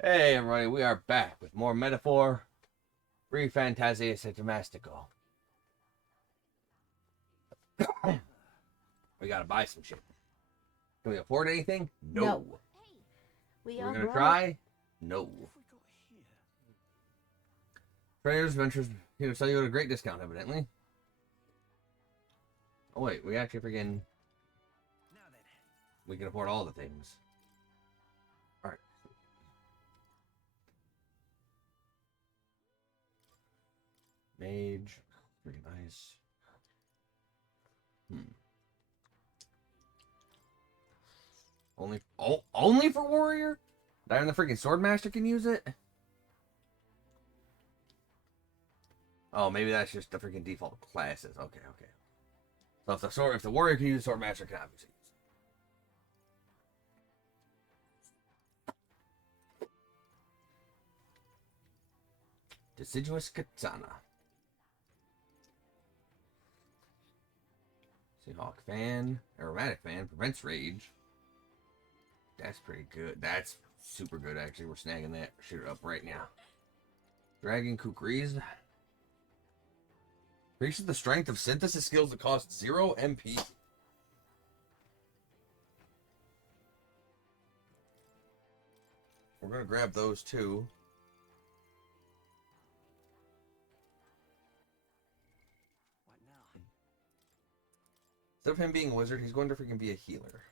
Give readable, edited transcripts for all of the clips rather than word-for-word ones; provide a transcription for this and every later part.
Hey everybody, we are back with more Metaphor Re Fantazio Sentimastico. We gotta buy some shit. Can we afford anything? No. No. We We're are gonna broke. try? No. Trader's Ventures here to sell you at a great discount, evidently. Oh wait, we actually freaking... We can afford all the things. Alright. Mage. Pretty nice. Only for warrior? Not even the freaking swordmaster can use it? Oh, maybe that's just the freaking default classes. Okay. So if the warrior can use it, swordmaster can obviously use it. Deciduous katana. Seahawk fan, aromatic fan, prevents rage. That's pretty good. That's super good, actually. We're snagging that shit up right now. Dragon Kukris. Increases the strength of synthesis skills that cost 0 MP. We're going to grab those too. What now? Instead of him being a wizard, he's going to freaking be a healer.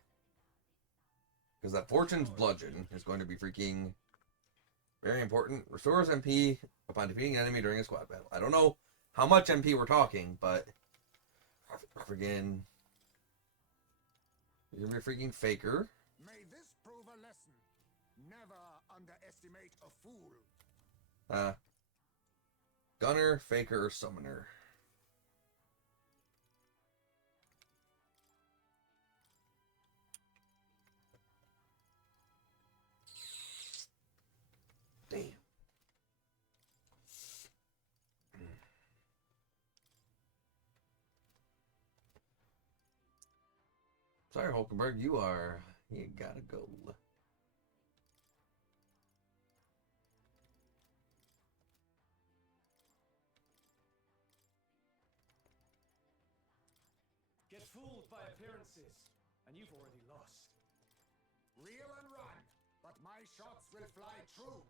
Because that Fortune's Bludgeon is going to be freaking very important. Restores MP upon defeating an enemy during a squad battle. I don't know how much MP we're talking, but freaking... You're gonna be a freaking faker. May this prove a lesson. Never underestimate a fool. Gunner, faker, or summoner. Damn. Sorry, Hulkenberg, you gotta go. Get fooled by appearances, and you've already lost. Reel and run, but my shots will fly true.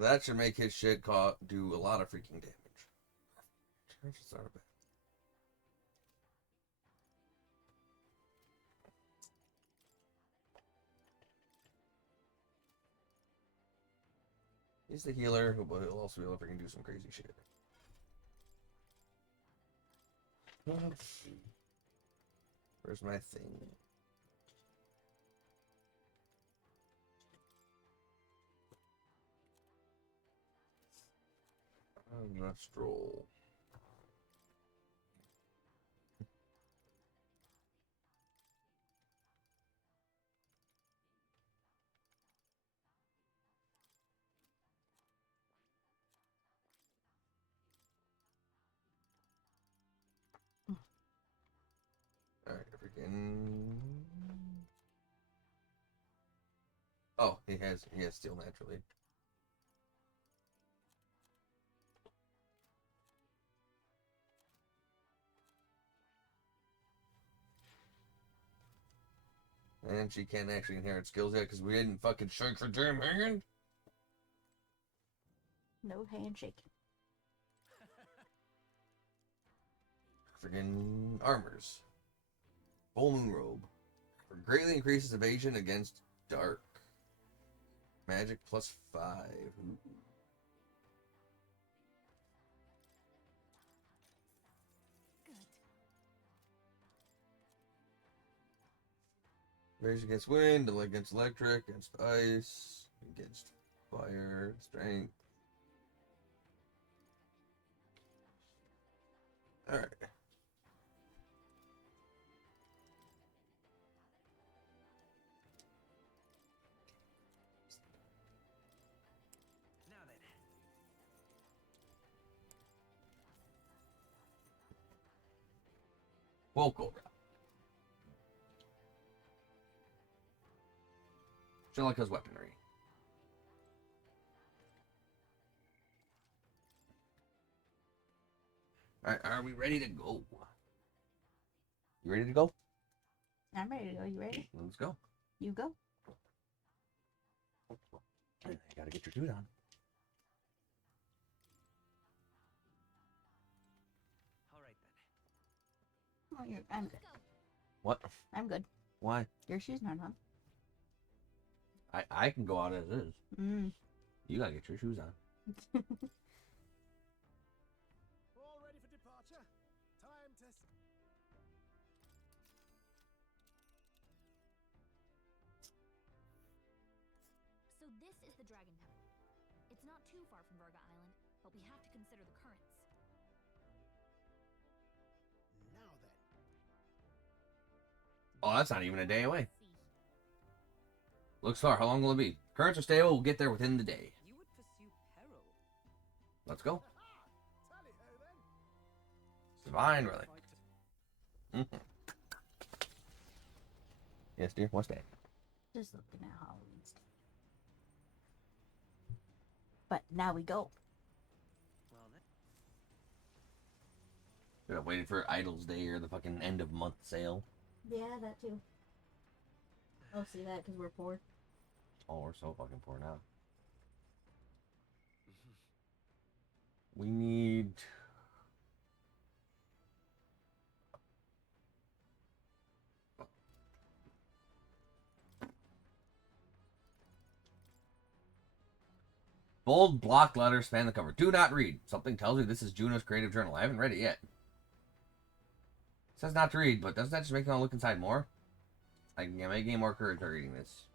That should make his shit do a lot of freaking damage. He's the healer, but he'll also be able to freaking do some crazy shit. Where's my thing? I'm gonna stroll. Alright, freaking... Oh, he has steel naturally. And she can't actually inherit skills yet because we didn't fucking shake her damn hand. No handshake. Friggin' armors. Full moon robe. Greatly increases evasion against dark. Magic plus 5. Ooh. Evasion against wind, against electric, against ice, against fire, strength. Alright. Now then. Volcobra. Shalika's weaponry. Are we ready to go? You ready to go? I'm ready to go. You ready? Let's go. You go. You gotta get your shoes on. All right then. Oh, I'm good. What? I'm good. Why? Your shoes not on. I can go out as is. Mm. You gotta get your shoes on. All ready for departure? Time to... So this is the Dragon Temple. It's not too far from Virga Island, but we have to consider the currents. Now then. Oh, that's not even a day away. See. Looks far. How long will it be? Currents are stable. We'll get there within the day. You would pursue peril. Let's go. Aha! Tally-ho then. Divine relic. Fight to- Yes, dear. What's that? Just looking at Halloween stuff. But now we go. Well then. Should have waited for Idol's Day or the fucking end of month sale. Yeah, that too. Oh, see that because we're poor. Oh, we're so fucking poor now. We need... Bold block letters span the cover. Do not read. Something tells me this is Juno's creative journal. I haven't read it yet. It says not to read, but doesn't that just make me want to look inside more? I can make any more courage by reading this.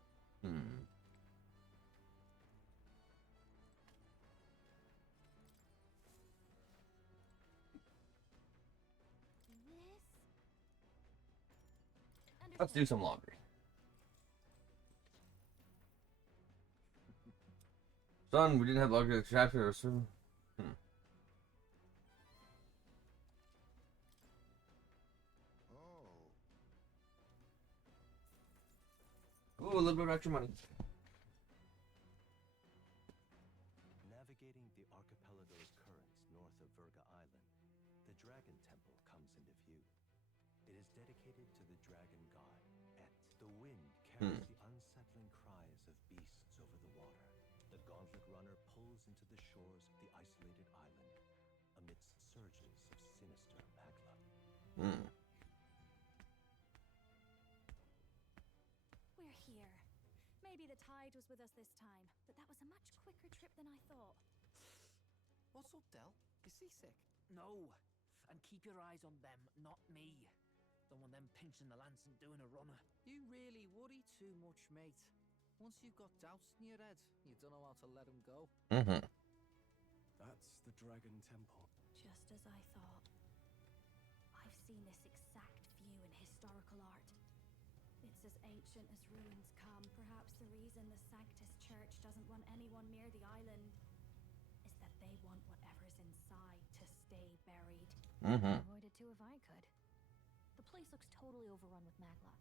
Let's do some laundry. Son, we didn't have luck at the chapter. So... Oh. Ooh, a little bit of extra money. Navigating the archipelago's currents north of Virga Island, the Dragon Temple comes into view. It is dedicated to the dragon god, Et. The wind carries the unsettling cries of beasts over the water. The gauntlet runner pulls into the shores of the isolated island amidst surges of sinister magma. We're here. Maybe the tide was with us this time, but that was a much quicker trip than I thought. What's up, Del? You seasick? No. And keep your eyes on them, not me. Don't want them pinching the lance and doing a runner. You really worry too much, mate. Once you've got doubts in your head, you don't know how to let them go. That's the Dragon Temple. Just as I thought. I've seen this exact view in historical art. It's as ancient as ruins come. Perhaps the reason the Sanctus Church doesn't want anyone near the island is that they want whatever's inside to stay buried. Avoid it too if I could. The place looks totally overrun with magma.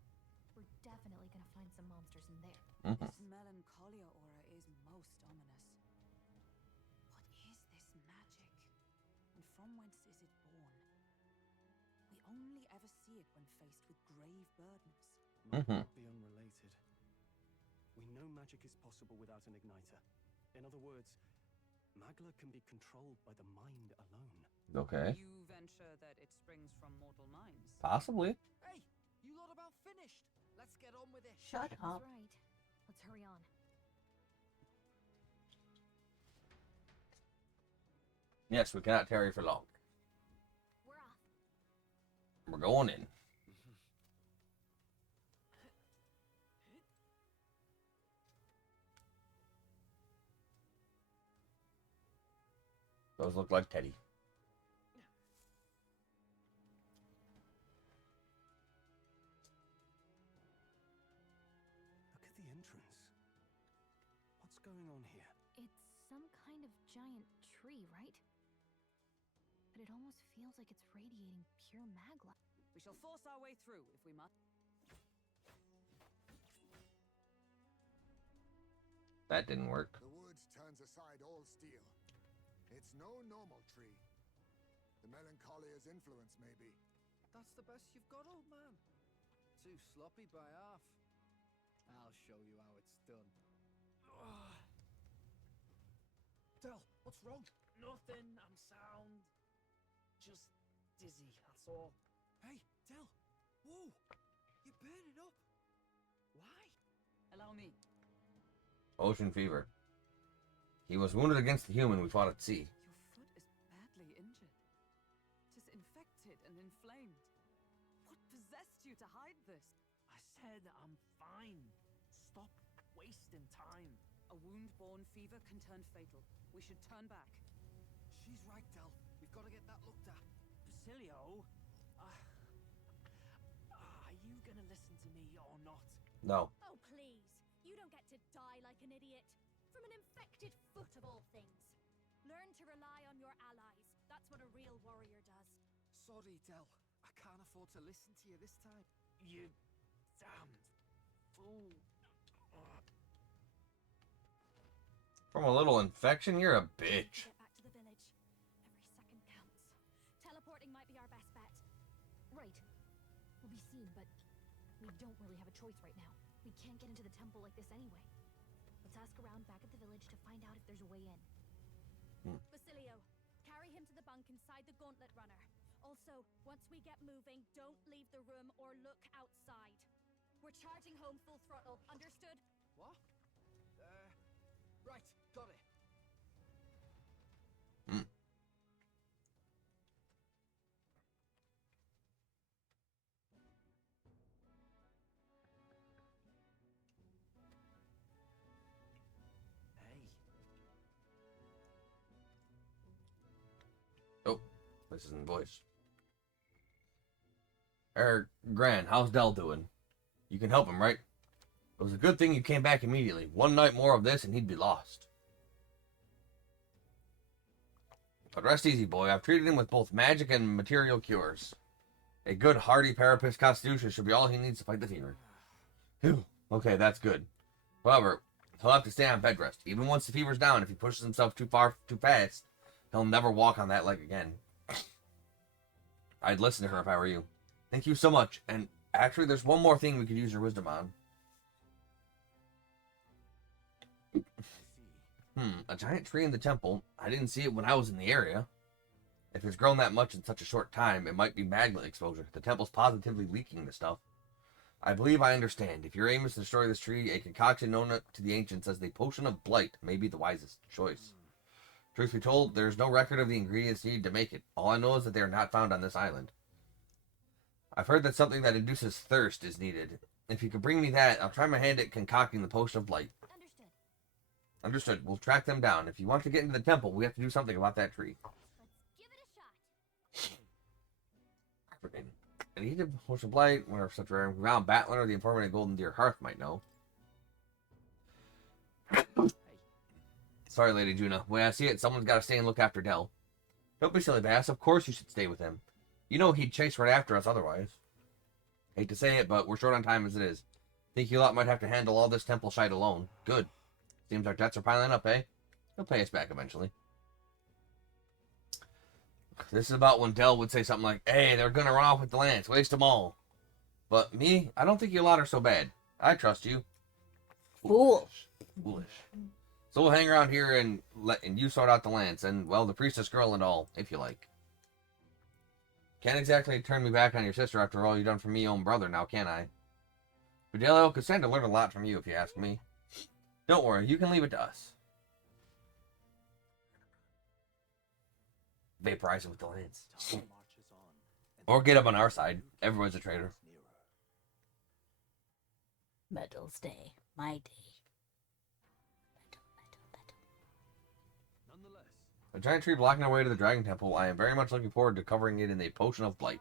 We're definitely gonna find some monsters in there. This melancholia aura is most ominous. What is this magic? And from whence is it born? We only ever see it when faced with grave burdens. Might not be unrelated. We know magic is possible without an igniter. In other words, Magla can be controlled by the mind alone. Okay. You venture that it springs from mortal minds. Possibly. Hey, you lot about finished. Let's get on with it. Shut up. That's right. Let's hurry on. Yes, we cannot tarry for long. We're off. We're going in. Those look like Teddy. Look at the entrance. What's going on here? It's some kind of giant tree, right? But it almost feels like it's radiating pure magma. We shall force our way through if we must. That didn't work. The woods turns aside all steel. It's no normal tree. The Melancholia's influence, maybe. That's the best you've got, old man. Too sloppy by half. I'll show you how it's done. Del, what's wrong? Nothing, I'm sound. Just dizzy, that's all. Hey, Del! Whoa! You're burning up! Why? Allow me. Ocean fever. He was wounded against the human we fought at sea. Your foot is badly injured. Tis infected and inflamed. What possessed you to hide this? I said I'm fine. Stop wasting time. A wound-borne fever can turn fatal. We should turn back. She's right, Del. We've got to get that looked at. Basilio? Are you gonna listen to me or not? No. Oh, please. You don't get to die like an idiot. From an infected foot of all things. Learn to rely on your allies. That's what a real warrior does. Sorry, Del. I can't afford to listen to you this time. You damned fool. From a little infection, you're a bitch. Get back to the village. Every second counts. Teleporting might be our best bet. Right. We'll be seen, but we don't really have a choice right now. We can't get into the temple like this anyway. Let's ask around back at the village to find out if there's a way in. Basilio, carry him to the bunk inside the gauntlet runner. Also, once we get moving, don't leave the room or look outside. We're charging home full throttle. Understood? What? Right, got it. Hey. Oh, this isn't voice. Gran, how's Del doing? You can help him, right? It was a good thing you came back immediately. One night more of this and he'd be lost. But rest easy, boy. I've treated him with both magic and material cures. A good, hardy Parapus constitution should be all he needs to fight the fever. Phew. Okay, that's good. However, he'll have to stay on bed rest. Even once the fever's down, if he pushes himself too fast, he'll never walk on that leg again. I'd listen to her if I were you. Thank you so much. And actually, there's one more thing we could use your wisdom on. A giant tree in the temple. I didn't see it when I was in the area. If it's grown that much in such a short time, it might be magma exposure. The temple's positively leaking the stuff. I believe I understand. If your aim is to destroy this tree, a concoction known to the ancients as the Potion of Blight may be the wisest choice. Truth be told, there's no record of the ingredients needed to make it. All I know is that they are not found on this island. I've heard that something that induces thirst is needed. If you could bring me that, I'll try my hand at concocting the Potion of Blight. Understood. Understood. We'll track them down. If you want to get into the temple, we have to do something about that tree. Let's give it a shot. And he did Potion of Blight, whenever such a round battler or the informant at Golden Deer Hearth might know. Sorry, Lady Juna. The way I see it, someone's got to stay and look after Del. Don't be silly, Bass. Of course you should stay with him. You know he'd chase right after us otherwise. Hate to say it, but we're short on time as it is. Think you lot might have to handle all this temple shite alone. Good. Seems our debts are piling up, eh? He'll pay us back eventually. This is about when Del would say something like, hey, they're gonna run off with the lance. Waste them all. But me, I don't think you lot are so bad. I trust you. Foolish. Foolish. So we'll hang around here and you sort out the lance and, well, the priestess girl and all, if you like. Can't exactly turn me back on your sister after all you've done for me own brother now, can I? Fidelio could stand to learn a lot from you if you ask me. Don't worry, you can leave it to us. Vaporize it with the lance. Time marches on, and Or get up on our side. Everyone's a traitor. nearer. Medals Day. My day. Nonetheless, A giant tree blocking our way to the Dragon Temple. I am very much looking forward to covering it in a Potion of Blight.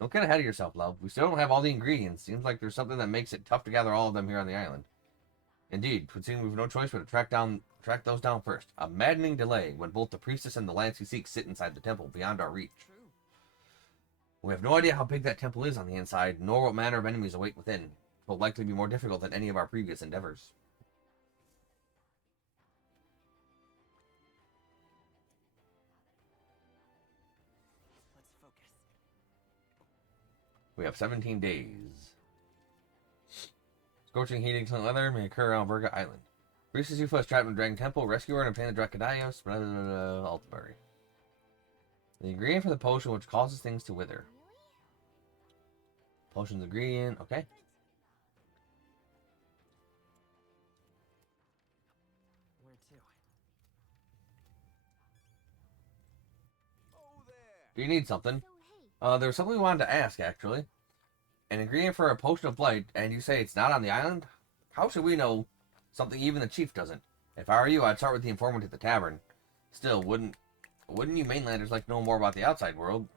Don't get ahead of yourself, love. We still don't have all the ingredients. Seems like there's something that makes it tough to gather all of them here on the island. Indeed, it would seem we've no choice but to track those down first. A maddening delay when both the priestess and the lance we seek sit inside the temple, beyond our reach. True. We have no idea how big that temple is on the inside, nor what manner of enemies await within. It will likely be more difficult than any of our previous endeavors. We have 17 days. Scorching heat and weather may occur around Virga Island. Priestess Yufa is trapped in the Dragon Temple. Rescue her and obtain the Dracodaios. Blah, blah, blah, blah, Altberry. The ingredient for the potion which causes things to wither. Potion's ingredient. Okay. Where to? Oh there! Do you need something? So, hey, There was something we wanted to ask, actually. An ingredient for a potion of blight, and you say it's not on the island? How should we know something even the chief doesn't? If I were you, I'd start with the informant at the tavern. Still, wouldn't you mainlanders like to know more about the outside world?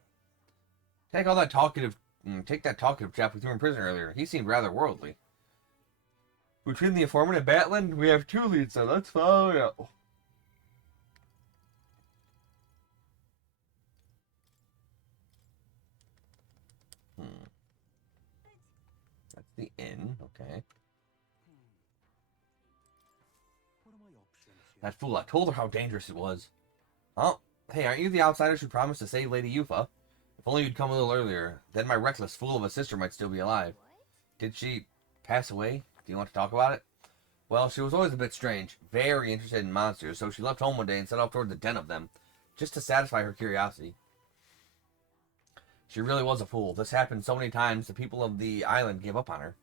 Take that talkative chap we threw in prison earlier. He seemed rather worldly. Between the informant and Batland, we have 2 leads, so let's find out. That's the inn, okay. What are my options here? That fool, I told her how dangerous it was. Oh, hey, aren't you the outsiders who promised to save Lady Yufa? If only you'd come a little earlier, then my reckless fool of a sister might still be alive. Did she pass away? Do you want to talk about it? Well, she was always a bit strange, very interested in monsters, so she left home one day and set off toward the den of them, just to satisfy her curiosity. She really was a fool. This happened so many times, the people of the island gave up on her.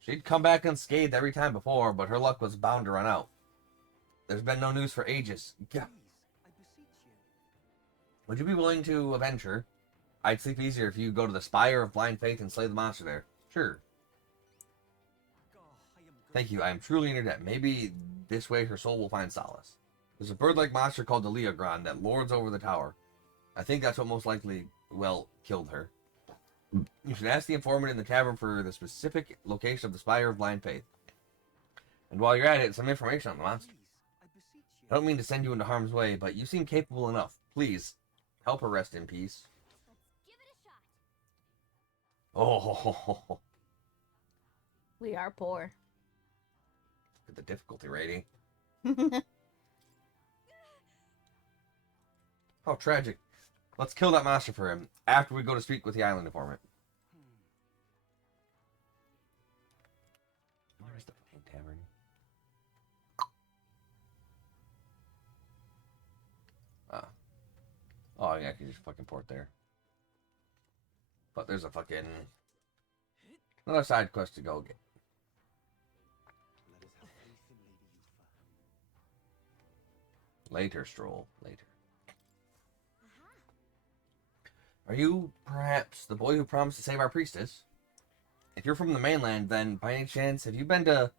She'd come back unscathed every time before, but her luck was bound to run out. There's been no news for ages. Please, I beseech you. Would you be willing to avenge her? I'd sleep easier if you go to the Spire of Blind Faith and slay the monster there. Sure. Oh, I am Thank you. I am truly in your debt. Maybe this way her soul will find solace. There's a bird-like monster called the Leogron that lords over the tower. I think that's what most likely, well, killed her. You should ask the informant in the tavern for the specific location of the Spire of Blind Faith. And while you're at it, some information on the monster. Please, I beseech you. I don't mean to send you into harm's way, but you seem capable enough. Please, help her rest in peace. let's give it a shot. Oh, We are poor. at the difficulty rating. How tragic. Let's kill that monster for him after we go to speak with the island informant. Where's the fucking tavern? Ah. Oh, yeah, I can just fucking port there. But there's a fucking... another side quest to go get. Let us have faith in Lady Yufa. Later, Stroll. Later. Are you, perhaps, the boy who promised to save our priestess? If you're from the mainland, then, by any chance, have you been to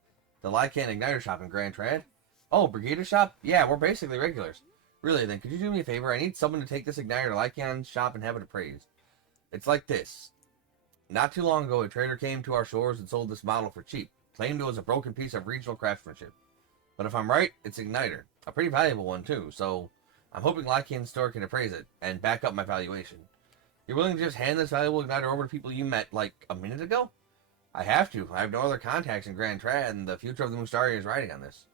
the Lycan Igniter shop in Grand Trad? Oh, Brigida shop? Yeah, we're basically regulars. Really, then, could you do me a favor? I need someone to take this Igniter to Lycan's shop and have it appraised. It's like this. Not too long ago, a trader came to our shores and sold this model for cheap. Claimed it was a broken piece of regional craftsmanship. But if I'm right, it's Igniter. A pretty valuable one, too, so I'm hoping Lycan's store can appraise it and back up my valuation. You're willing to just hand this valuable Igniter over to people you met, like, a minute ago? I have to. I have no other contacts in Grand Trad, and the future of the Mustaria is riding on this.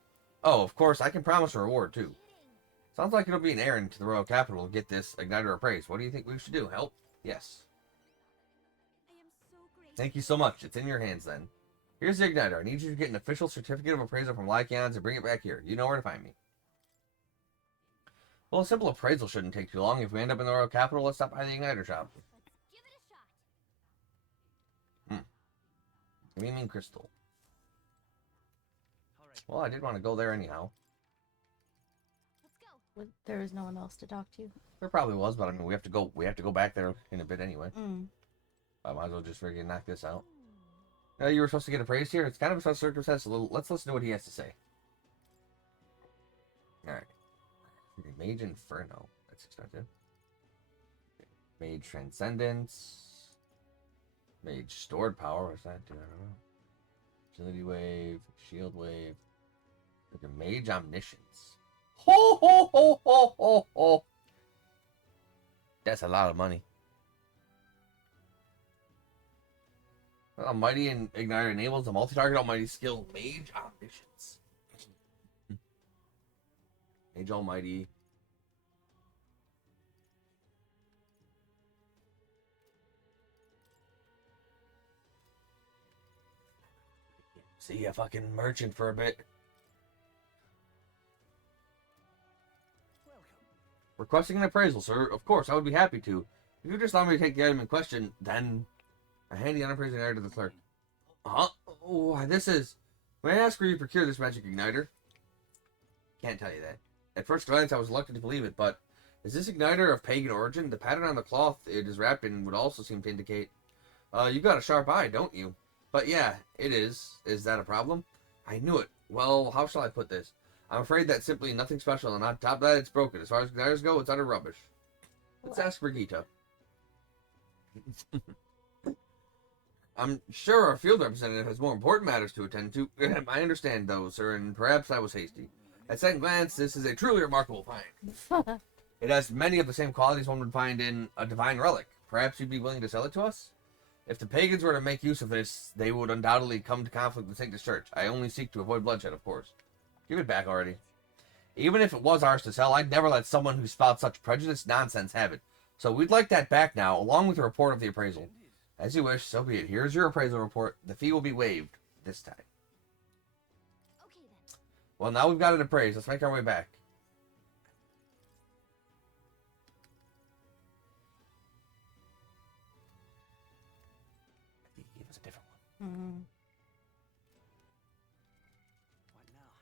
Oh, of course, I can promise a reward, too. Sounds like it'll be an errand to the royal capital to get this Igniter appraised. What do you think we should do? Help? Yes. I am so grateful. Thank you so much. It's in your hands, then. Here's the Igniter. I need you to get an official certificate of appraisal from Lycans and bring it back here. You know where to find me. Well, a simple appraisal shouldn't take too long. If we end up in the royal capital, let's stop by the Igniter shop. Let's give it a shot. What do you mean, Crystal? All right. Well, I did want to go there anyhow. Let's go. There was no one else to talk to. There probably was, but I mean, we have to go back there in a bit anyway. Mm. I might as well just freaking knock this out. You were supposed to get appraised here. It's kind of a special circumstance. Let's listen to what he has to say. All right. Mage Inferno. That's expensive. Mage Transcendence. Mage Stored Power. What's that do? I don't know. Agility Wave. Shield Wave. Look at Mage Omniscience. Ho ho ho ho ho ho. That's a lot of money. Almighty and Igniter enables a multi-target Almighty skill, Mage Omniscience. Mage Almighty. See a fucking merchant for a bit. Requesting an appraisal, sir. Of course, I would be happy to. If you just allow me to take the item in question, then I hand the unappraised igniter to the clerk. Huh? Oh, this is... May I ask where you procure this magic igniter? Can't tell you that. At first glance, I was reluctant to believe it, but is this igniter of pagan origin? The pattern on the cloth it is wrapped in would also seem to indicate... you got a sharp eye, don't you? But yeah, it is. Is that a problem? I knew it. Well, how shall I put this? I'm afraid that's simply nothing special, and on top of that, it's broken. As far as igniters go, it's utter rubbish. Let's ask Brigitte. I'm sure our field representative has more important matters to attend to. I understand, though, sir, and perhaps I was hasty. At second glance, this is a truly remarkable find. It has many of the same qualities one would find in a divine relic. Perhaps you'd be willing to sell it to us? If the pagans were to make use of this, they would undoubtedly come to conflict with Sanctus Church. I only seek to avoid bloodshed, of course. Give it back already. Even if it was ours to sell, I'd never let someone who spouts such prejudiced nonsense have it. So we'd like that back now, along with a report of the appraisal. As you wish, so be it. Here's your appraisal report. The fee will be waived this time. Okay then. Well, now we've got it appraised. Let's make our way back. I think he gave us a different one. Mm-hmm. What now?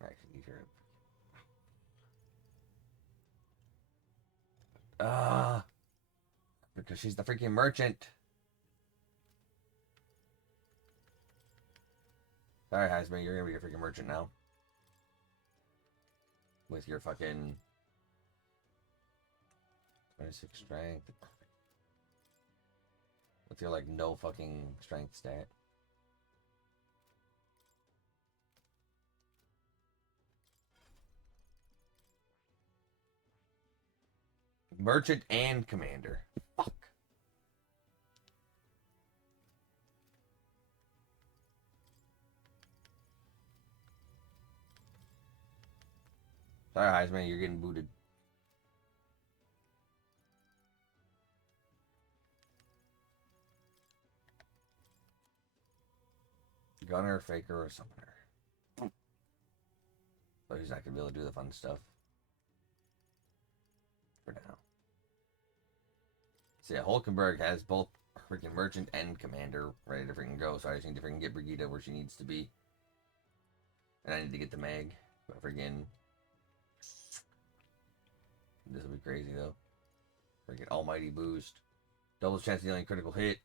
Alright, leave her. Because she's the freaking merchant. Sorry, Heisman, you're gonna be a freaking merchant now. With your fucking 26 strength. With your like no fucking strength stat. Merchant and commander. Fuck. Sorry, Heisman, you're getting booted. Gunner, faker, or summoner. So he's not gonna be able to do the fun stuff. For now. See, Hulkenberg has both freaking merchant and commander ready to freaking go, so I just need to freaking get Brigitte where she needs to be. And I need to get the mag. But freaking... This will be crazy, though. Freaking almighty boost. Doubles chance of dealing critical hits.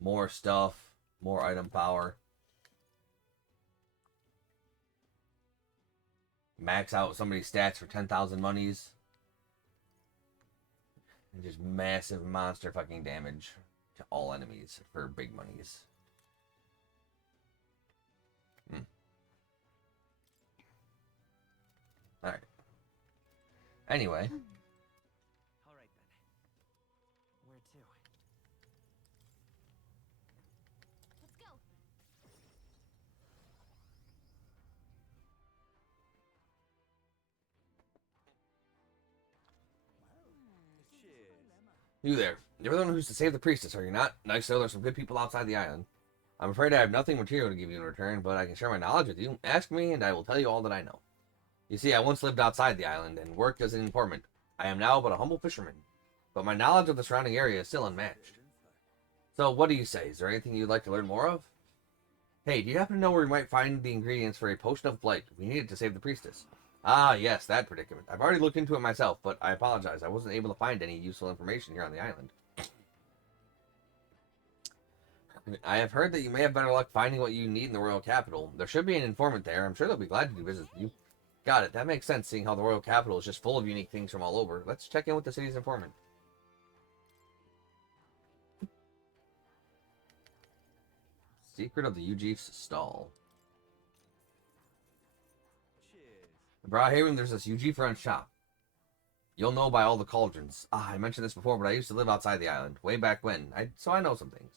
More stuff. More item power. Max out somebody's stats for 10,000 monies. And just massive monster fucking damage to all enemies for big monies. Alright. Anyway. Alright then. Where to? Let's go. You there. You're the one who's to save the priestess, are you not? Nice to know there's some good people outside the island. I'm afraid I have nothing material to give you in return, but I can share my knowledge with you. Ask me, and I will tell you all that I know. You see, I once lived outside the island and worked as an informant. I am now but a humble fisherman, but my knowledge of the surrounding area is still unmatched. So, what do you say? Is there anything you'd like to learn more of? Hey, do you happen to know where we might find the ingredients for a potion of blight? We need it to save the priestess. Ah, yes, that predicament. I've already looked into it myself, but I apologize. I wasn't able to find any useful information here on the island. I have heard that you may have better luck finding what you need in the royal capital. There should be an informant there. I'm sure they'll be glad to do business with you. Got it. That makes sense, seeing how the royal capital is just full of unique things from all over. Let's check in with the city's informant. Secret of the Ujief's stall. In Brahhaven, there's this Ujief-run shop. You'll know by all the cauldrons. Ah, I mentioned this before, but I used to live outside the island, way back when, so I know some things.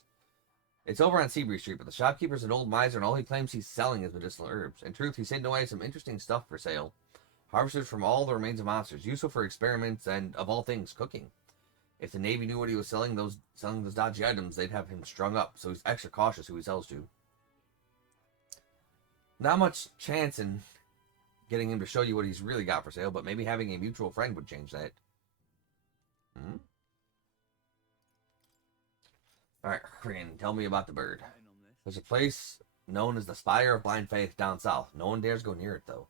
It's over on Seabury Street, but the shopkeeper's an old miser, and all he claims he's selling is medicinal herbs. In truth, he's hidden away some interesting stuff for sale. Harvested from all the remains of monsters, useful for experiments, and, of all things, cooking. If the Navy knew what he was selling those dodgy items, they'd have him strung up, so he's extra cautious who he sells to. Not much chance in getting him to show you what he's really got for sale, but maybe having a mutual friend would change that. Alright, friggin', tell me about the bird. There's a place known as the Spire of Blind Faith down south. No one dares go near it, though.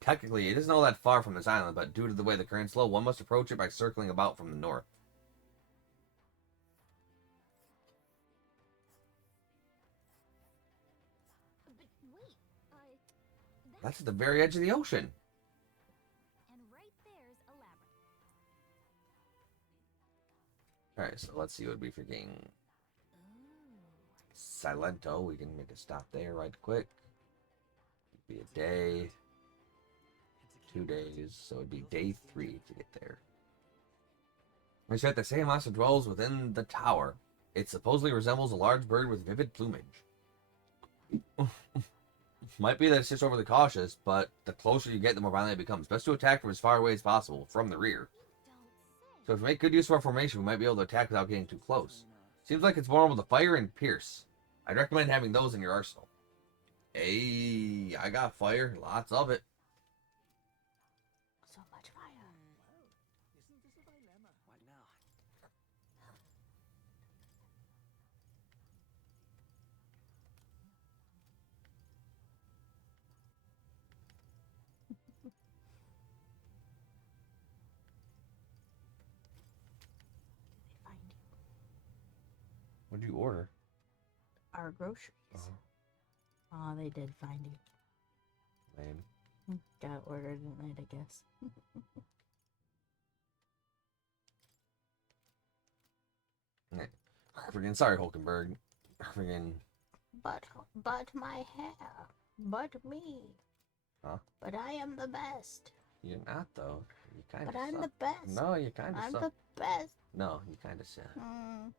Technically, it isn't all that far from this island, but due to the way the current's slow, one must approach it by circling about from the north. But wait, That's at the very edge of the ocean. and right there's a labyrinth. Alright, so let's see what we freaking... Silento. We can make a stop there right quick. It'd be a day. 2 days, so it'd be day 3 to get there. We said the same monster dwells within the tower. It supposedly resembles a large bird with vivid plumage. Might be that it's just overly cautious, but the closer you get, the more violent it becomes. Best to attack from as far away as possible, from the rear. So if we make good use of our formation, we might be able to attack without getting too close. Seems like it's vulnerable to fire and pierce. I'd recommend having those in your arsenal. Hey, I got fire. Lots of it. So much fire. Isn't this a dilemma? What now? They find you. What'd you order? Our groceries. Oh, they did find you. Lame. Got ordered at night, I guess. Friggin' sorry, Hulkenberg. Friggin'. But my hair. But me. Huh? But I am the best. You're not, though. You kind of But I'm suck. the best. No, you kind of I'm suck. the best. No, you kind of suck. Mm.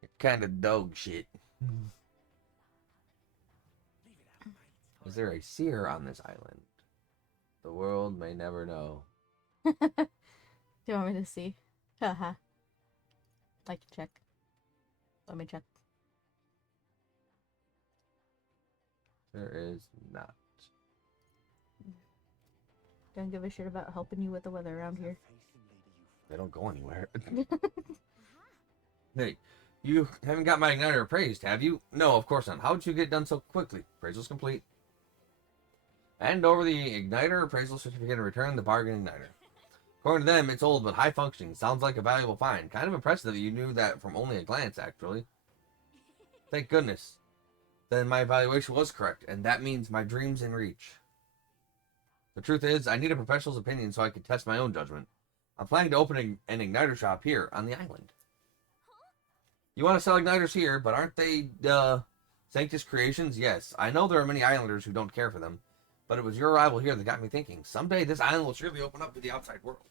You're kind of dog shit. Leave it out, mate. Is there a seer on this island? The world may never know. Do you want me to see? Haha. Like to check. Let me check. There is not. Don't give a shit about helping you with the weather around here. They don't go anywhere. Hey, you haven't got my igniter appraised, have you? No, of course not. How did you get done so quickly? Appraisal's complete. And over the igniter appraisal certificate and return the bargain igniter. According to them, it's old but high functioning. Sounds like a valuable find. Kind of impressive that you knew that from only a glance, actually. Thank goodness. Then my evaluation was correct, and that means my dream's in reach. The truth is, I need a professional's opinion so I can test my own judgment. I'm planning to open an igniter shop here on the island. You want to sell igniters here, but aren't they, Sanctus creations? Yes, I know there are many islanders who don't care for them, but it was your arrival here that got me thinking. Someday this island will surely open up to the outside world.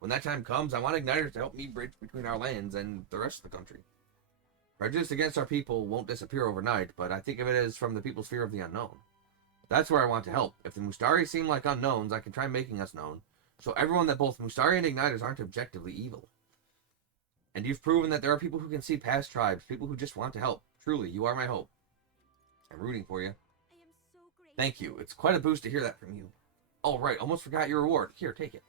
When that time comes, I want igniters to help me bridge between our lands and the rest of the country. Prejudice against our people won't disappear overnight, but I think of it as from the people's fear of the unknown. That's where I want to help. If the Mustari seem like unknowns, I can try making us known. So everyone that both Mustari and Igniters aren't objectively evil. And you've proven that there are people who can see past tribes, people who just want to help. Truly, you are my hope. I'm rooting for you. I am so grateful. Thank you. It's quite a boost to hear that from you. Oh, right. Almost forgot your reward. Here, take it.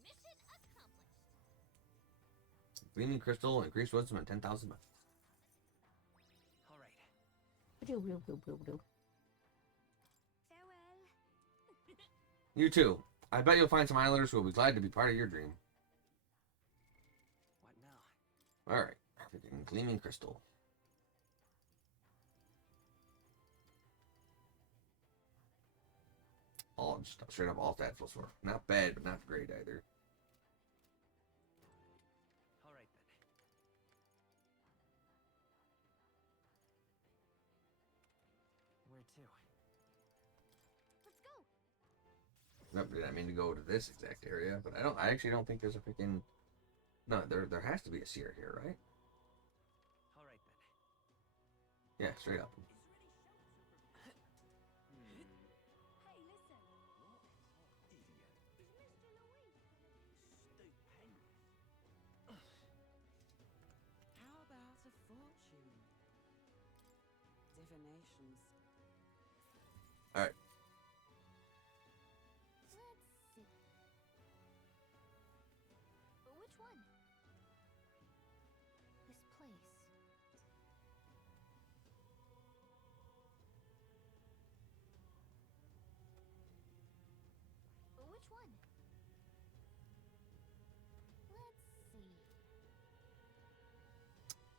Mission accomplished. Gleaming crystal, increased wisdom, and 10,000 bucks. All right. Farewell. You too. I bet you'll find some islanders who will be glad to be part of your dream. What now? Alright. Freaking gleaming crystal. All just straight up all stats plus 4. Not bad, but not great either. All right then. Where to? Let's go. Nope, did I mean to go to this exact area? But I actually don't think there's a freaking... No, there has to be a seer here, right? All right then. Yeah, straight up. Hey, listen. It's Mr. Louis. Stupendous. divinations. All right. Let's see. Which one? This place. Which one? Let's see.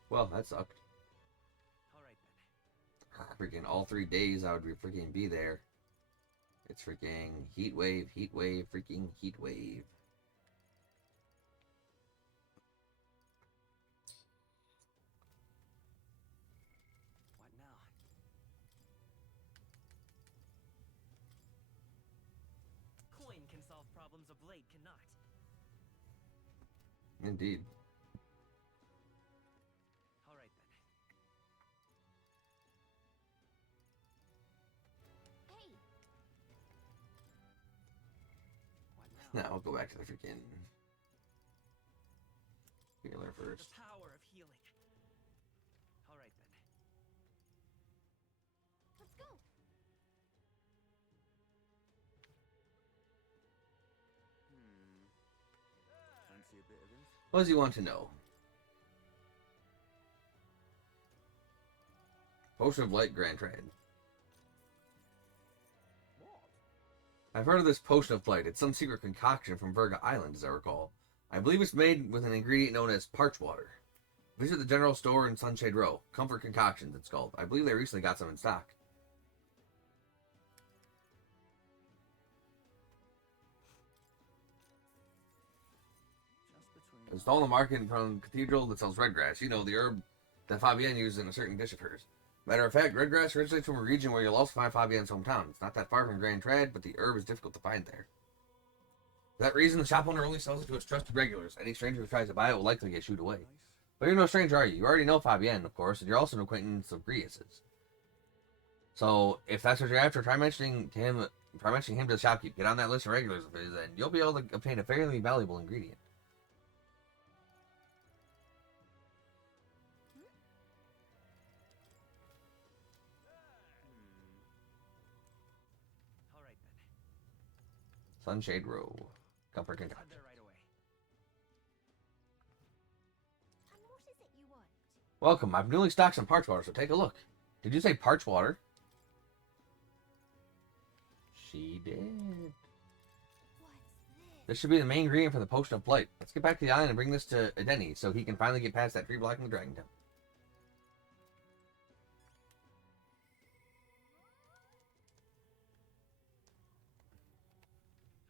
Well, that sucked. Alright then. Freaking all 3 days I would freaking be there. It's freaking heat wave, freaking heat wave. What now? Coin can solve problems a blade cannot. Indeed. Alright then. Hey, What now? Now we'll go back to the freaking healer first. The power of healing. Alright then. let's go. Fancy a bit of this? What does he want to know? Potion of Light Grand Trend. I've heard of this Potion of Light. It's some secret concoction from Virga Island, as I recall. I believe it's made with an ingredient known as parch water. Visit the general store in Sunshade Row. Comfort Concoctions, it's called. I believe they recently got some in stock. Just between Install the market from Cathedral that sells redgrass. You know, the herb that Fabienne uses in a certain dish of hers. Matter of fact, redgrass originates from a region where you'll also find Fabienne's hometown. It's not that far from Grand Trad, but the herb is difficult to find there. For that reason, the shop owner only sells it to its trusted regulars. Any stranger who tries to buy it will likely get shooed away. But you're no stranger, are you? You already know Fabienne, of course, and you're also an acquaintance of Grius's. So, if that's what you're after, try mentioning him to the shopkeep. Get on that list of regulars of his, and you'll be able to obtain a fairly valuable ingredient. Alright then. Sunshade Row. Comfort Head Concoction. there right away. And what is it you want? Welcome. I've newly stocked some parch water, so take a look. Did you say parch water? She did. What's this? This should be the main ingredient for the Potion of Blight. Let's get back to the island and bring this to Edeni so he can finally get past that tree blocking the Dragon Temple.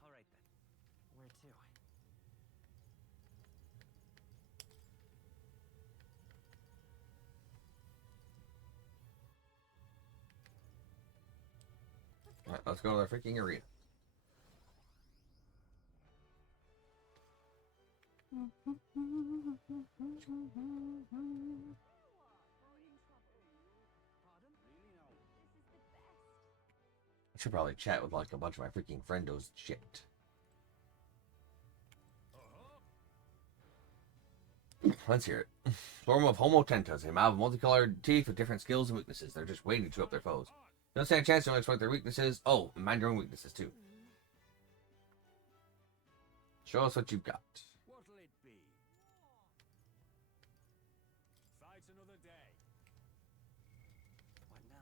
Alright then. Where to? Alright, let's go to the freaking arena. I should probably chat with like a bunch of my freaking friendos shit. Let's hear it. Form of Homo Tentas, a mob of multicolored teeth with different skills and weaknesses. They're just waiting to chew up their foes. Don't stand a chance to only exploit their weaknesses. Oh, and mind your own weaknesses too. Show us what you've got. What'll it be? Fight another day. What now?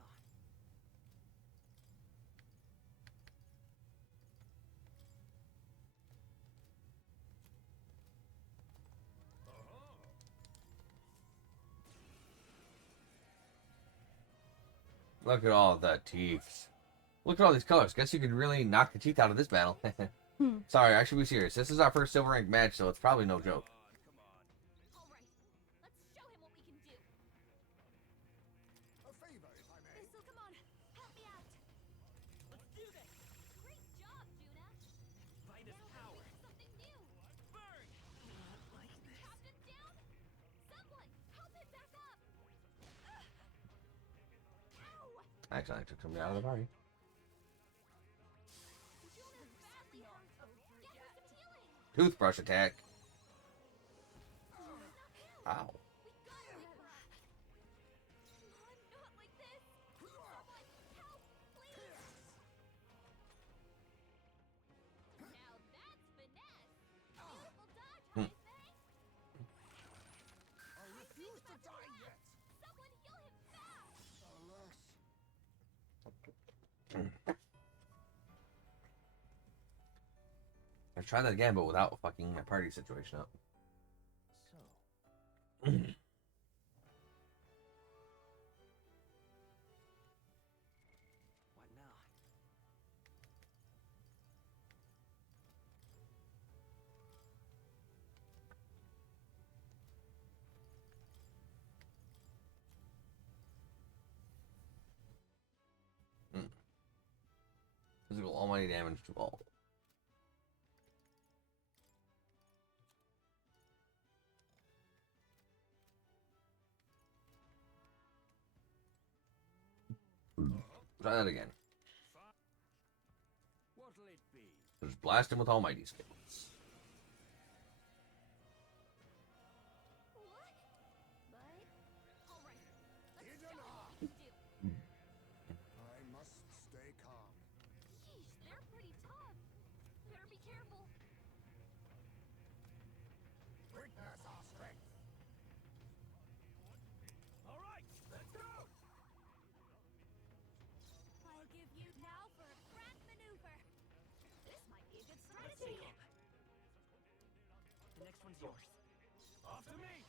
Look at all the teeth. Look at all these colors. Guess you could really knock the teeth out of this battle. Sorry, I should be serious. This is our first silver rank match, so it's probably no joke. All right, let's show him what we can do. A favor, if I may. This'll come on, help me out. Let's do this! Great job, Juna. By this Now power! let's make something new. Burn! Captain down. Someone help him back up. Ow! Actually, I took somebody out of the party. Juna's badly hurt. Get her some healing. Toothbrush attack. Ow. We got it. Come on, not like this. try that again, but without fucking my party situation up. So, What now? Physical almighty damage to all. Try that again. What'll it be? Just blast him with almighty skills. What? But alright. Let's Hidden show him eye. what we can do. I must stay calm. Yeesh, they're pretty tough. Better be careful. Witness our strength. All right, let's go. I'll give you now for a grand maneuver. This might be a good Let's strategy. see. The next one's yours. After me.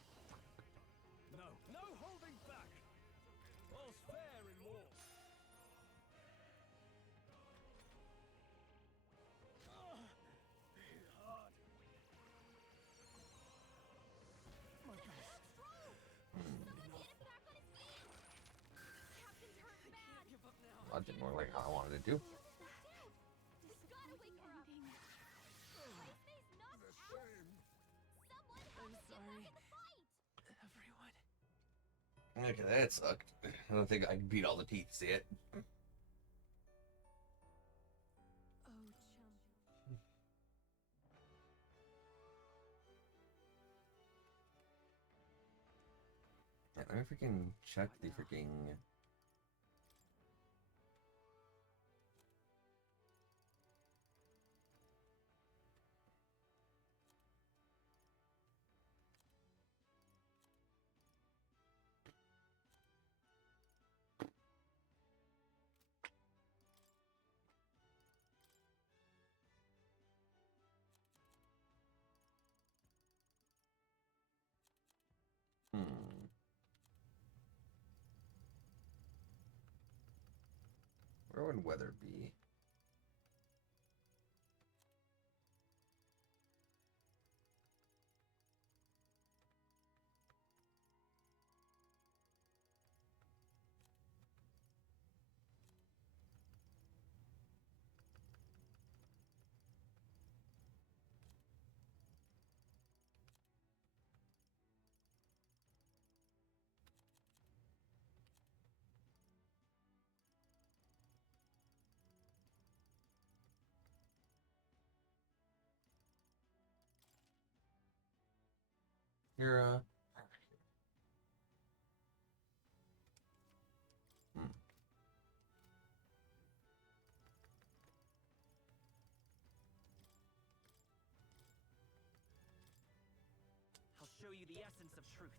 No holding back. All's fair in war. Hard. My best. Someone get him back on his feet. Captain's hurt bad. Give up now. That didn't work like how I wanted it to. We gotta wake her up. Face knocked The out. shame. Someone help I'm us get sorry. back in the fight. Everyone. Okay, that sucked. I don't think I can beat all the teeth, see it? Oh, chum. Yeah, let me freaking check the freaking... Where would weather be? Here, I'll show you the essence of truth.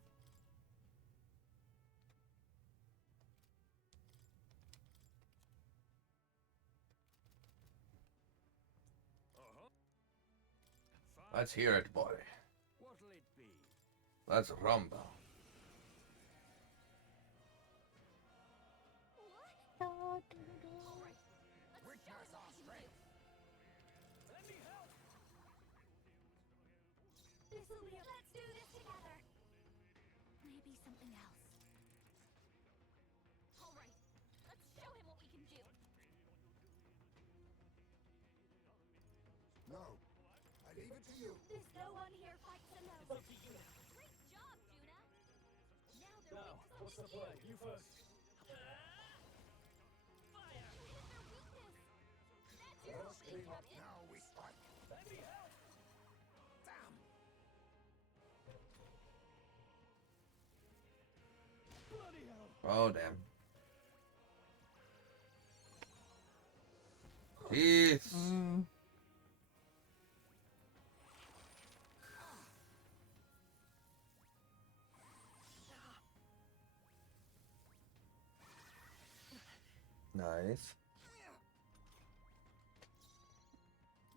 let's hear it, boy. What'll it be? Let's rumble. Alright. Let's Witness our strength. Let me help. This'll be. Let's do this together. Maybe something else. Alright. Let's show him what we can do. No. I leave it to you. There's no one here fights alone. Great job, Juna. Now they're Now, weak to what's the something play? new. You first. You hit their weakness. That's your Let's opening, clean up. Captain. Now we strike. Let me help. Damn. Bloody hell. Oh, damn. Teeth! Nice.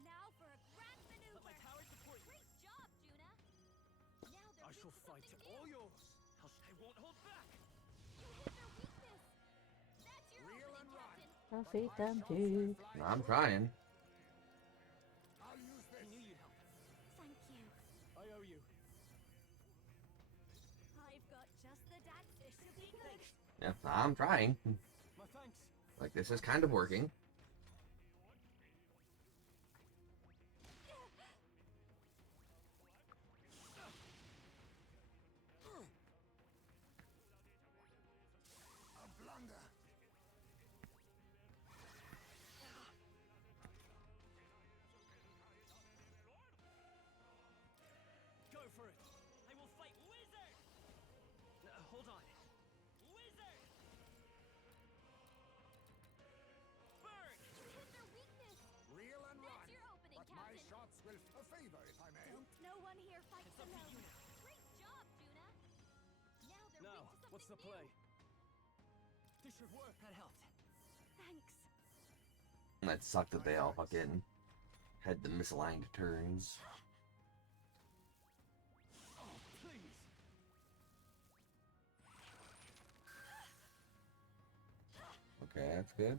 Now for a grand maneuver. Defeat them, dude. I'm trying. I'll use I this. knew you'd help. Thank you. I owe you. I've got just the dance. This should be good. Yeah, I'm trying. My thanks. Like, this is kind of working. A blunder. Go for it. I will fight wizard. Hold on. Wizard. Bird. You hit their weakness. Real and That's run. your opening, But my Captain. shots will favor, if I may. Don't no one here fights It's up to alone. you now. Great job, Juna. Now they're Now, weak to something what's the new. play? This should work. That helped. Thanks. That sucked that they all fucking had the misaligned turns. Oh, please. Okay, that's good.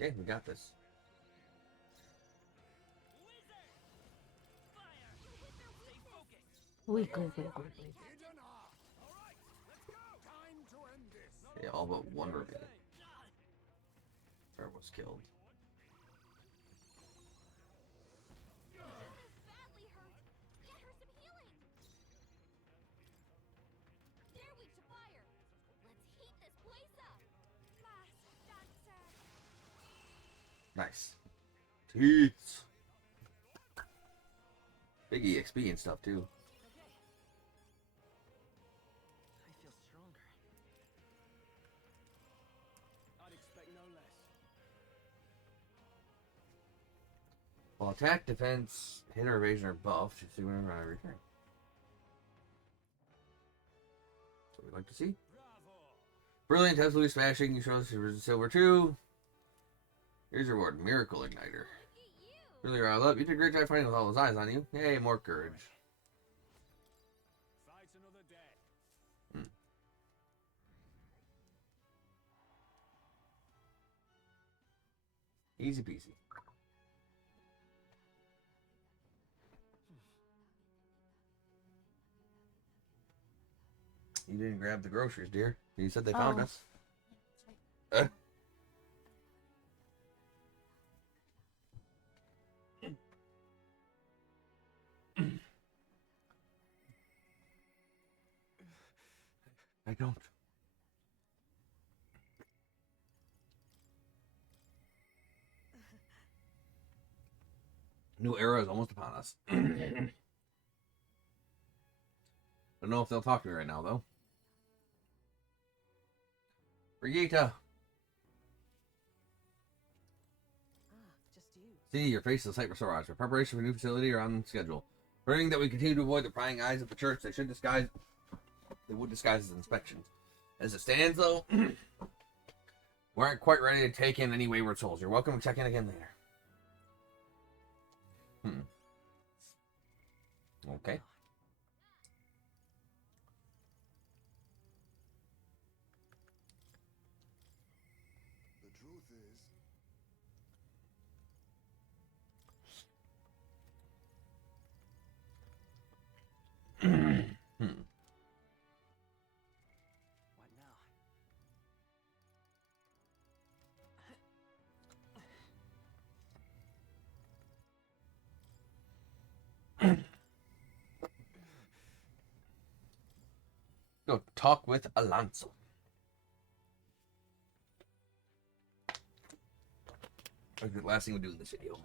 Okay, we got this. Wizard. Fire. Stay focused. Weak. Hidden art. All right, let's go. Time to end this. Yeah, all but one remained. Ah, Or was killed. Juna's badly hurt. Get her some healing. They're weak to fire. Let's heat this place up. Masked dancer. Nice. Teats. Big EXP and stuff too. Okay. I feel stronger. I'd expect no less. Well, attack, defense, hit or evasion are buffed. You see whenever I return. That's what we like to see. Bravo. Brilliant, absolutely smashing. You show us your silver 2. Here's your reward, Miracle Igniter. Look at you. Really riled up. You did a great job fighting with all those eyes on you. Yay, more courage. Fight another day. Easy peasy. You didn't grab the groceries, dear. You said they found Oh. us. Uh. I don't. New era is almost upon us. Don't know if they'll talk to me right now, though. Brigitte! Just you. See, your face is a sight for sore eyes. Your preparation for a new facility are on schedule. Praying that we continue to avoid the prying eyes of the church. They would disguise as inspections. As it stands, though, we aren't quite ready to take in any wayward souls. You're welcome to check in again later. Okay. The truth is, What now? Go talk with Alonso. That's the last thing we do in this video.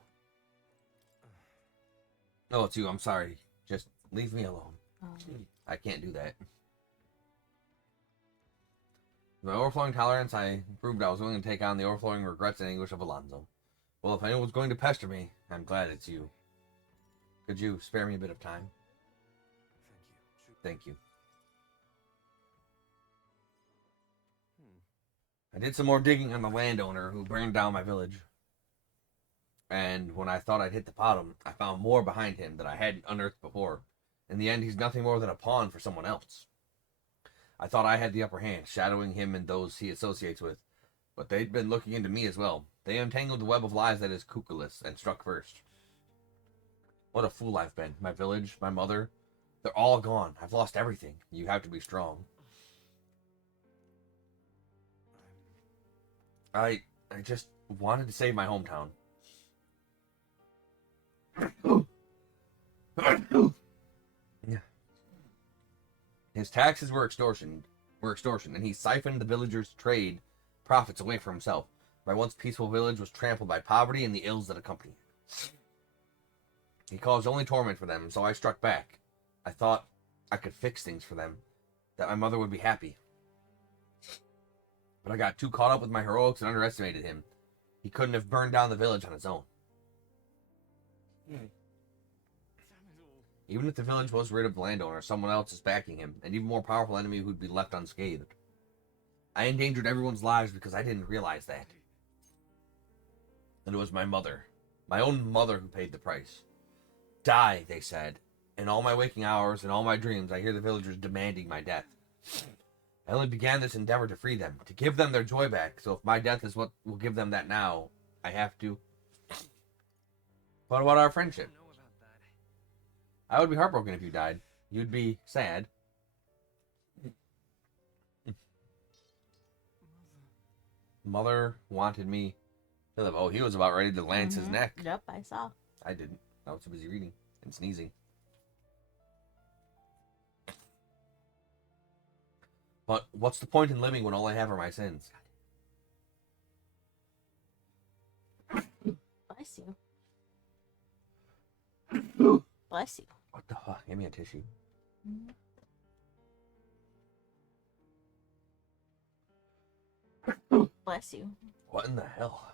Oh, it's you. I'm sorry. Just leave me alone. I can't do that. With my overflowing tolerance, I proved I was willing to take on the overflowing regrets and anguish of Alonso. Well, if anyone was going to pester me, I'm glad it's you. Could you spare me a bit of time? Thank you. Thank you. I did some more digging on the landowner who burned down my village. And when I thought I'd hit the bottom, I found more behind him that I hadn't unearthed before. In the end, he's nothing more than a pawn for someone else. I thought I had the upper hand, shadowing him and those he associates with. But they'd been looking into me as well. They untangled the web of lies that is Cuculus and struck first. What a fool I've been. My village, my mother, they're all gone. I've lost everything. You have to be strong. I just wanted to save my hometown. His taxes were extortion, and he siphoned the villagers' trade profits away for himself. My once peaceful village was trampled by poverty and the ills that accompany it. He caused only torment for them, so I struck back. I thought I could fix things for them, that my mother would be happy. But I got too caught up with my heroics and underestimated him. He couldn't have burned down the village on his own. Even if the village was rid of the landowner, someone else is backing him, an even more powerful enemy who'd be left unscathed. I endangered everyone's lives because I didn't realize that. And it was my mother, my own mother, who paid the price. Die, they said. In all my waking hours and all my dreams, I hear the villagers demanding my death. I only began this endeavor to free them, to give them their joy back, so if my death is what will give them that now, I have to. What about our friendship? I would be heartbroken if you died. You'd be sad. Mother wanted me to live. Oh, he was about ready to lance his neck. Yep, I saw. I didn't. I was too busy reading and sneezing. But what's the point in living when all I have are my sins? Bless you. Bless you. What the fuck? Give me a tissue. Bless you. What in the hell?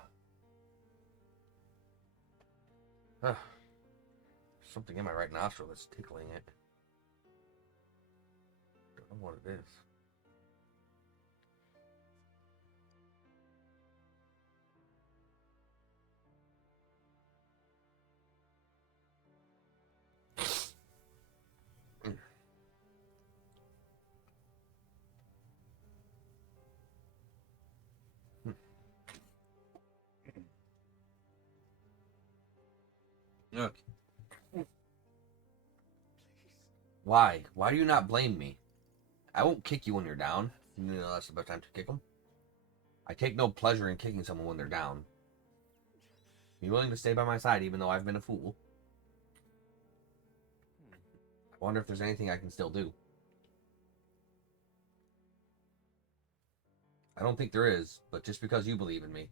Something in my right nostril that's tickling it. Don't know what it is. Look. Why? Why do you not blame me? I won't kick you when you're down. You know that's the best time to kick them. I take no pleasure in kicking someone when they're down. Are you willing to stay by my side even though I've been a fool? I wonder if there's anything I can still do. I don't think there is, but just because you believe in me,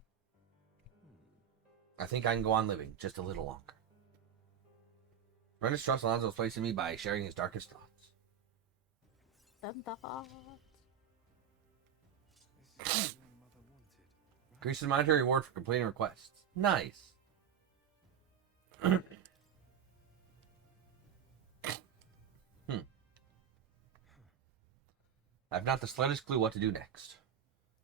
I think I can go on living just a little longer. Brenda's trust Alonzo's place in me by sharing his darkest thoughts. Increases monetary reward for completing requests. Nice. I've not the slightest clue what to do next.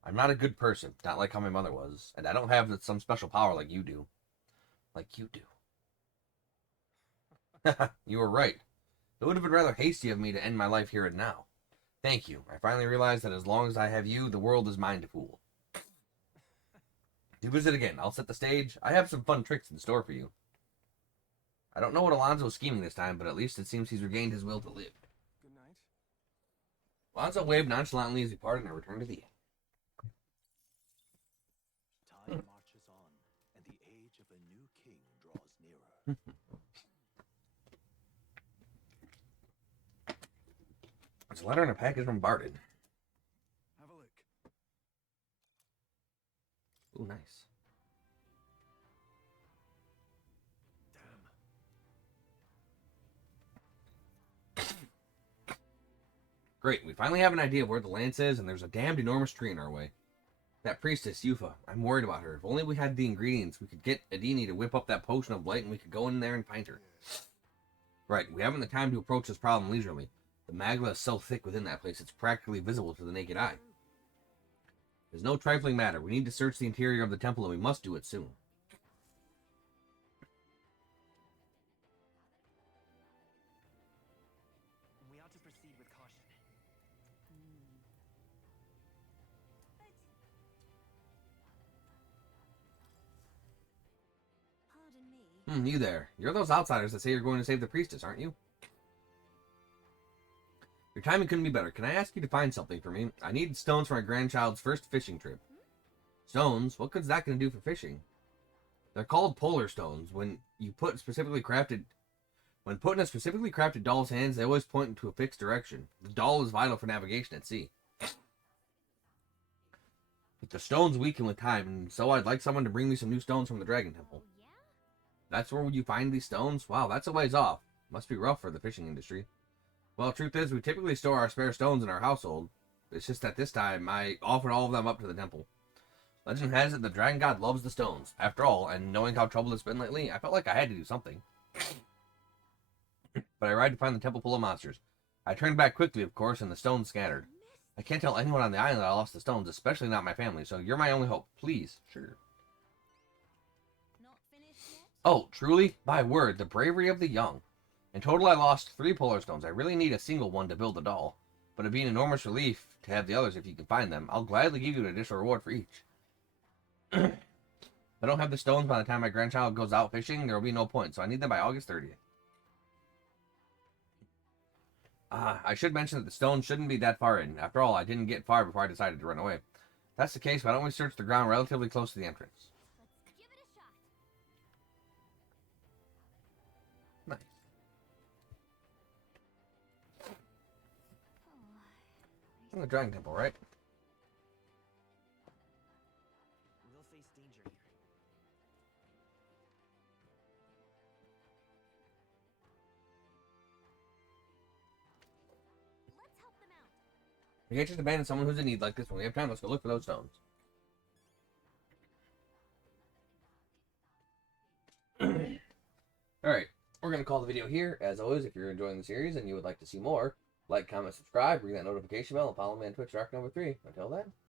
I'm not a good person, not like how my mother was, and I don't have some special power like you do. Like you do. You were right. It would have been rather hasty of me to end my life here and now. Thank you. I finally realized that as long as I have you, the world is mine to fool. Do visit again. I'll set the stage. I have some fun tricks in store for you. I don't know what Alonzo is scheming this time, but at least it seems he's regained his will to live. Good night. Alonzo waved nonchalantly as he parted and I returned to the inn. Time marches on, and the age of a new king draws nearer. There's a letter and a package from Barton. Have a look. Ooh, nice. Great, we finally have an idea of where the lance is, and there's a damned enormous tree in our way. That priestess, Yufa, I'm worried about her. If only we had the ingredients, we could get Adini to whip up that potion of light, and we could go in there and find her. Right, we haven't the time to approach this problem leisurely. The magma is so thick within that place, it's practically visible to the naked eye. There's no trifling matter. We need to search the interior of the temple, and we must do it soon. We are to proceed with caution. You there. You're those outsiders that say you're going to save the priestess, aren't you? Your timing couldn't be better. Can I ask you to find something for me? I need stones for my grandchild's first fishing trip. Stones? What good's that going to do for fishing? They're called polar stones. When put in a specifically crafted doll's hands, they always point into a fixed direction. The doll is vital for navigation at sea. But the stones weaken with time, and so I'd like someone to bring me some new stones from the Dragon Temple. Yeah? That's where you find these stones? Wow, that's a ways off. Must be rough for the fishing industry. Well, truth is, we typically store our spare stones in our household. It's just that this time, I offered all of them up to the temple. Legend has it the Dragon God loves the stones. After all, and knowing how troubled it's been lately, I felt like I had to do something. But I arrived to find the temple full of monsters. I turned back quickly, of course, and the stones scattered. I can't tell anyone on the island that I lost the stones, especially not my family, so you're my only hope. Please. Sure. Not finished yet? Oh, truly? My word, the bravery of the young. In total, I lost 3 polar stones. I really need a single one to build a doll. But it'd be an enormous relief to have the others if you can find them. I'll gladly give you an additional reward for each. If I don't have the stones by the time my grandchild goes out fishing, there will be no point, so I need them by August 30th. I should mention that the stones shouldn't be that far in. After all, I didn't get far before I decided to run away. If that's the case, why don't we search the ground relatively close to the entrance? Let's give it a shot. Nice. In the Dragon Temple, right? We'll face danger here. Let's help them out. We can't just abandon someone who's in need like this when we have time. Let's go look for those stones. Alright, we're going to call the video here. As always, if you're enjoying the series and you would like to see more, like, comment, subscribe, ring that notification bell, and follow me on Twitch, Dark3. Until then.